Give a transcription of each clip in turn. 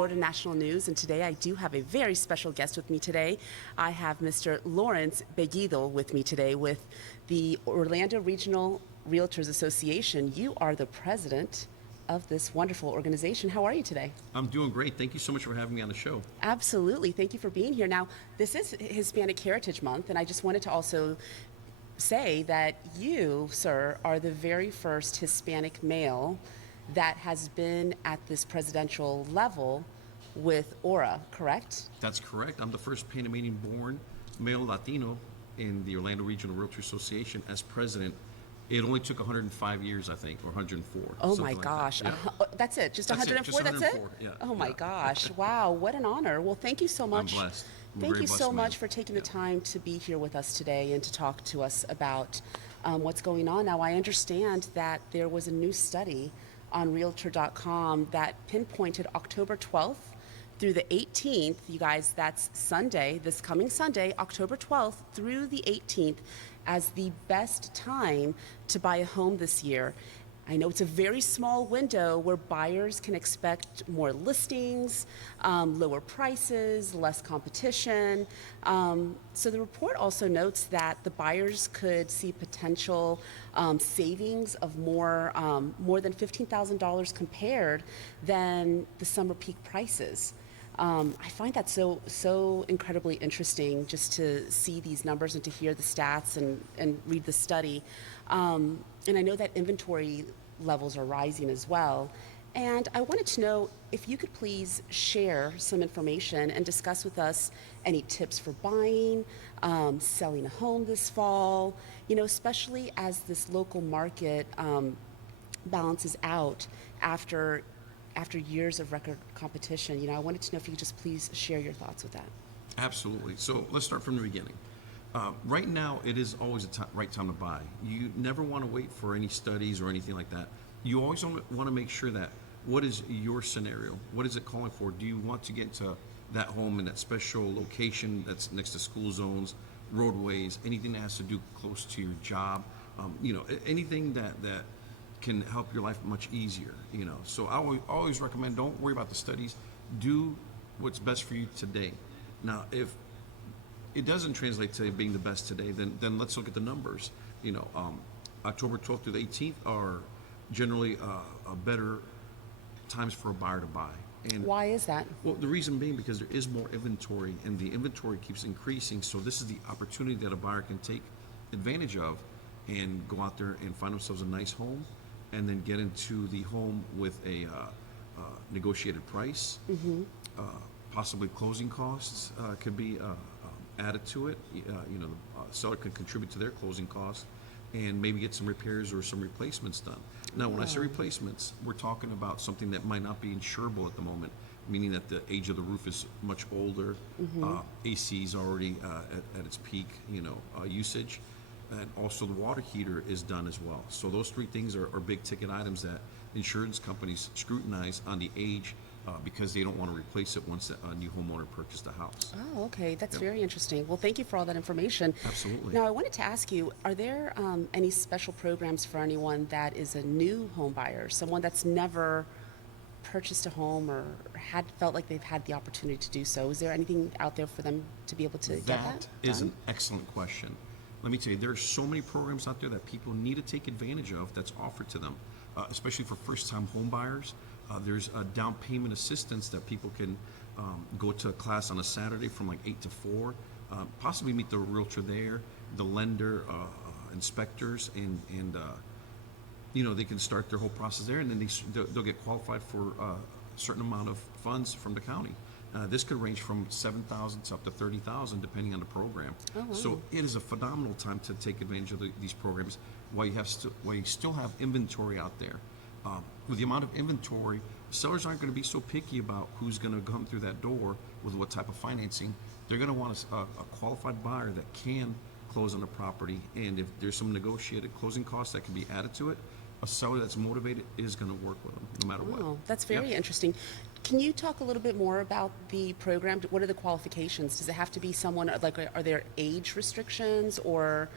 Florida National News, and today I do have a very special guest with me today. I have Mr. Lawrence Bedillo with me today with the Orlando Regional Realtors Association. You are the president of this wonderful organization. How are you today? I'm doing great. Thank you so much for having me on the show. Absolutely. Thank you for being here. Now, this is Hispanic Heritage Month, and I just wanted to also say that you, sir, are the very first Hispanic male that has been at this presidential level with ORRA, correct? That's correct. I'm the first Panamanian-born male Latino in the Orlando Regional Realtor Association as president. It only took 105 years, I think, or 104. Oh my gosh. Like that. Yeah. That's it? Just That's 104? it. Just 104. That's it? Yeah. Oh my gosh. Wow. What an honor. Well, thank you so much. I'm blessed. Thank you so much for taking the time to be here with us today and to talk to us about what's going on. Now, I understand that there was a new study on Realtor.com that pinpointed October 12th through the 18th. You guys, that's Sunday, this coming Sunday, October 12th through the 18th, as the best time to buy a home this year. I know it's a very small window where buyers can expect more listings, lower prices, less competition. So the report also notes that the buyers could see potential savings of more than $15,000 compared than the summer peak prices. I find that so incredibly interesting just to see these numbers and to hear the stats and read the study. And I know that inventory levels are rising as well. And I wanted to know if you could please share some information and discuss with us any tips for buying, selling a home this fall, especially as this local market balances out after years of record competition. I wanted to know if you could just please share your thoughts with that. Absolutely. So let's start from the beginning. Right now, it is always the right time to buy. You never want to wait for any studies or anything like that. You always want to make sure that what is your scenario? What is it calling for? Do you want to get into that home in that special location that's next to school zones, roadways, anything that has to do close to your job? Anything that can help your life much easier. So I always recommend, don't worry about the studies. Do what's best for you today. Now, if it doesn't translate to being the best today, then let's look at the numbers. October 12th through the 18th are generally better times for a buyer to buy. And why is that? Well, the reason being because there is more inventory, and the inventory keeps increasing. So this is the opportunity that a buyer can take advantage of and go out there and find themselves a nice home, and then get into the home with a negotiated price. Mm-hmm. Possibly closing costs could be added to it. The seller could contribute to their closing costs and maybe get some repairs or some replacements done. Now, when I say replacements, we're talking about something that might not be insurable at the moment, meaning that the age of the roof is much older, mm-hmm. AC is already at its peak, usage, and also the water heater is done as well. So those three things are big ticket items that insurance companies scrutinize on the age because they don't want to replace it once a new homeowner purchased the house. Oh, okay. That's very interesting. Well, thank you for all that information. Absolutely. Now, I wanted to ask you, are there any special programs for anyone that is a new home buyer, someone that's never purchased a home or felt like they've had the opportunity to do so? Is there anything out there for them to be able to get that? That is an excellent question. Let me tell you, there are so many programs out there that people need to take advantage of that's offered to them, especially for first-time home buyers. There's a down payment assistance that people can go to a class on a Saturday from like 8 to 4, possibly meet the realtor there, the lender, inspectors, and they can start their whole process there, and then they'll get qualified for a certain amount of funds from the county. This could range from $7,000 to up to $30,000 depending on the program. Oh, wow. So it is a phenomenal time to take advantage of these programs while you still have inventory out there. With the amount of inventory, sellers aren't going to be so picky about who's going to come through that door with what type of financing. They're going to want a qualified buyer that can close on the property, and if there's some negotiated closing costs that can be added to it, a seller that's motivated is going to work with them no matter what. Oh, that's very interesting. Can you talk a little bit more about the program? What are the qualifications? Does it have to be someone, like, are there age restrictions, or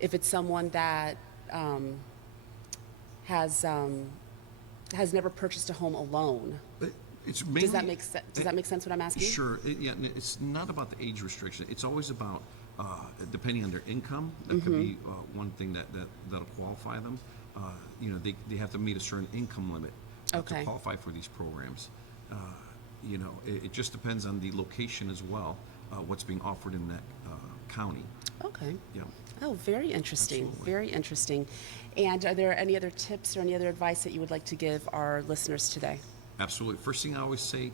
if it's someone that has never purchased a home alone? It's mainly, Does that make sense? Does that make sense what I'm asking? Sure. Yeah, it's not about the age restriction. It's always about depending on their income. That could be one thing that'll qualify them. They have to meet a certain income limit to qualify for these programs. It just depends on the location as well, what's being offered in that county. Okay. Yeah. Oh, very interesting. Absolutely. Very interesting. And are there any other tips or any other advice that you would like to give our listeners today? Absolutely. First thing I always say,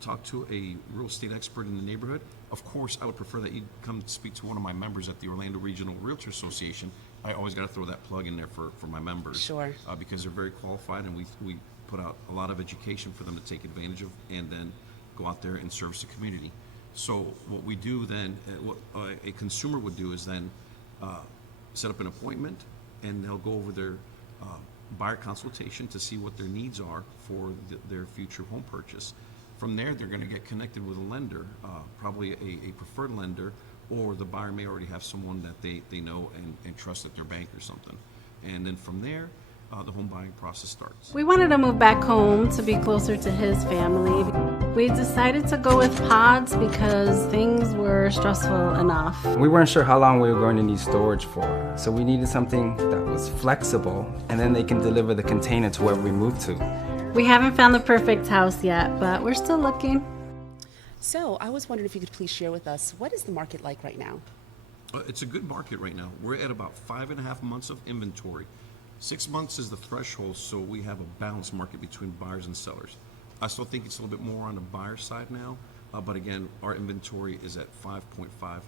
talk to a real estate expert in the neighborhood. Of course, I would prefer that you come speak to one of my members at the Orlando Regional Realtor Association. I always got to throw that plug in there for my members. Sure. Because they're very qualified, and we put out a lot of education for them to take advantage of, and then go out there and service the community. So what we do then, what a consumer would do is then set up an appointment, and they'll go over their buyer consultation to see what their needs are for their future home purchase. From there, they're going to get connected with a lender, probably a preferred lender, or the buyer may already have someone that they know and trust at their bank or something. And then from there, the home buying process starts. We wanted to move back home to be closer to his family. We decided to go with pods because things were stressful enough. We weren't sure how long we were going to need storage for, so we needed something that was flexible, and then they can deliver the container to wherever we move to. We haven't found the perfect house yet, but we're still looking. So I was wondering if you could please share with us, what is the market like right now? It's a good market right now. We're at about 5.5 months of inventory. 6 months is the threshold, so we have a balanced market between buyers and sellers. I still think it's a little bit more on the buyer side now, but again, our inventory is at 5.5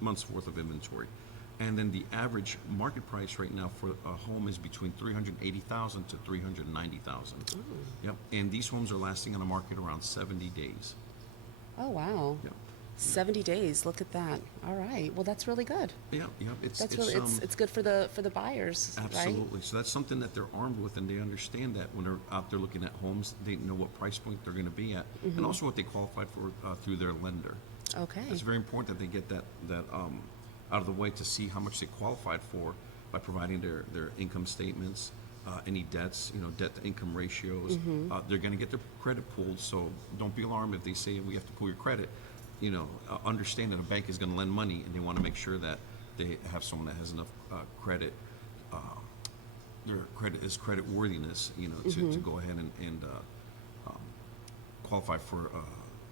months worth of inventory. And then the average market price right now for a home is between $380,000 to $390,000. Yep. And these homes are lasting on the market around 70 days. Oh, wow. Yep. 70 days. Look at that. All right. Well, that's really good. Yeah, yeah. It's good for the buyers, absolutely. right? So that's something that they're armed with, and they understand that when they're out there looking at homes, they know what price point they're going to be at, and also what they qualified for through their lender. Okay. It's very important that they get that out of the way to see how much they qualified for by providing their income statements, any debts, debt to income ratios. They're going to get their credit pulled, so don't be alarmed if they say we have to pull your credit. Understand that a bank is going to lend money, and they want to make sure that they have someone that has enough credit. Their credit is credit worthiness, to go ahead and qualify for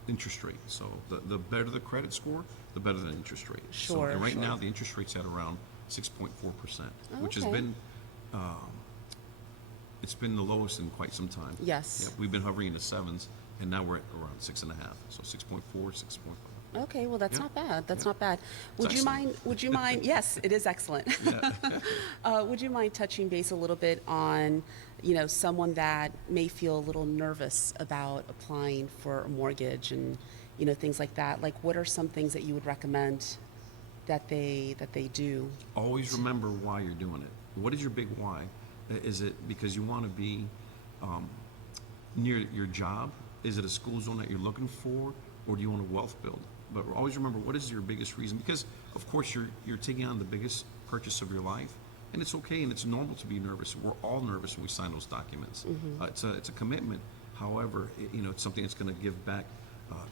interest rate. So the better the credit score, the better the interest rate. Sure. And right sure. now the interest rate's at around 6.4%, which has Okay. been it's been the lowest in quite some time. Yes. Yeah, we've been hovering in the sevens, and now we're at around 6.5. So 6.4, 6.5. Okay, well, that's Yeah. not bad. That's Yeah. not bad. It's excellent. Would you mind, yes, it is excellent. Would you mind touching base a little bit on, someone that may feel a little nervous about applying for a mortgage and, things like that? Like, what are some things that you would recommend that they do? Always remember why you're doing it. What is your big why? Is it because you want to be near your job? Is it a school zone that you're looking for, or do you want a wealth build? But always remember, what is your biggest reason? Because of course you're taking on the biggest purchase of your life, and it's okay and it's normal to be nervous. We're all nervous when we sign those documents. It's a commitment. However, it's something that's going to give back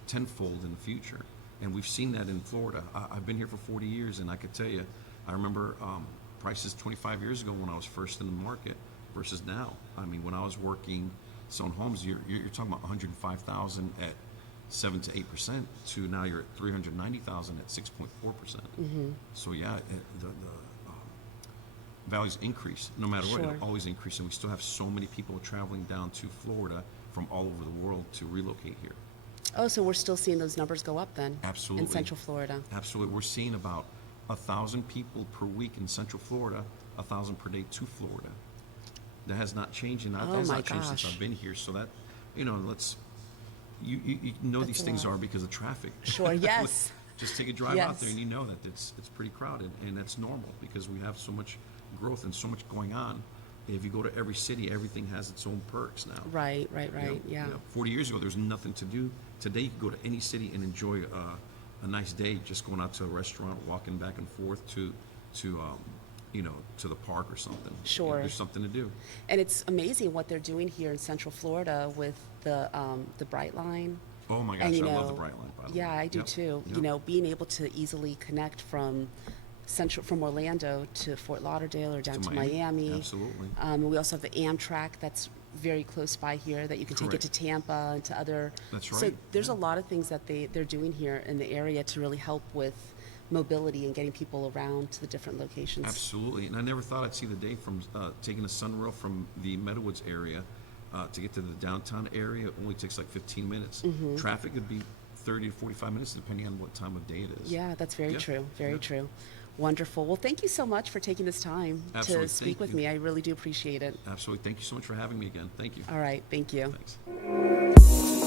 tenfold in the future, and we've seen that in Florida. I've been here for 40 years, and I could tell you, I remember prices 25 years ago when I was first in the market versus now. I mean, when I was working selling homes, you're talking about 105,000 at 7 to 8% to now you're at 390,000 at 6.4%. So yeah, the values increase no matter what. Sure. It'll always increase, and we still have so many people traveling down to Florida from all over the world to relocate here. Oh, so we're still seeing those numbers go up then? Absolutely. In Central Florida? Absolutely. We're seeing about 1,000 people per week in Central Florida, 1,000 per day to Florida. That has not changed, and that Oh has my not changed since gosh. I've been here. So that, let's, you know, That's these a things lot. are because of traffic. Sure, yes. Just take a drive Yes. out there and you know that it's pretty crowded, and that's normal because we have so much growth and so much going on. If you go to every city, everything has its own perks now. Right, yeah. 40 years ago, there's nothing to do. Today, you can go to any city and enjoy a nice day, just going out to a restaurant, walking back and forth to to the park or something. Sure. There's something to do. And it's amazing what they're doing here in Central Florida with the Bright Line. Oh my gosh, And, I love the Bright Line, by the way. Yeah, I do Yep. too. Yep. Being able to easily connect from Orlando to Fort Lauderdale or down to Miami. Absolutely. And we also have the Amtrak that's very close by here that you can take it to Correct. Tampa and to other. That's So right, there's yeah. a lot of things that they're doing here in the area to really help with mobility and getting people around to the different locations. Absolutely, and I never thought I'd see the day from taking a Sunrail from the Meadowwoods area to get to the downtown area. It only takes like 15 minutes. Mm-hmm. Traffic would be 30 to 45 minutes depending on what time of day it is. Yeah, that's very Yeah, true. Very yeah. true. Wonderful. Well, thank you so much for taking this time Absolutely, to speak thank with you. me. I really do appreciate it. Absolutely. Thank you so much for having me again. Thank you. All right. Thanyou. Thanks.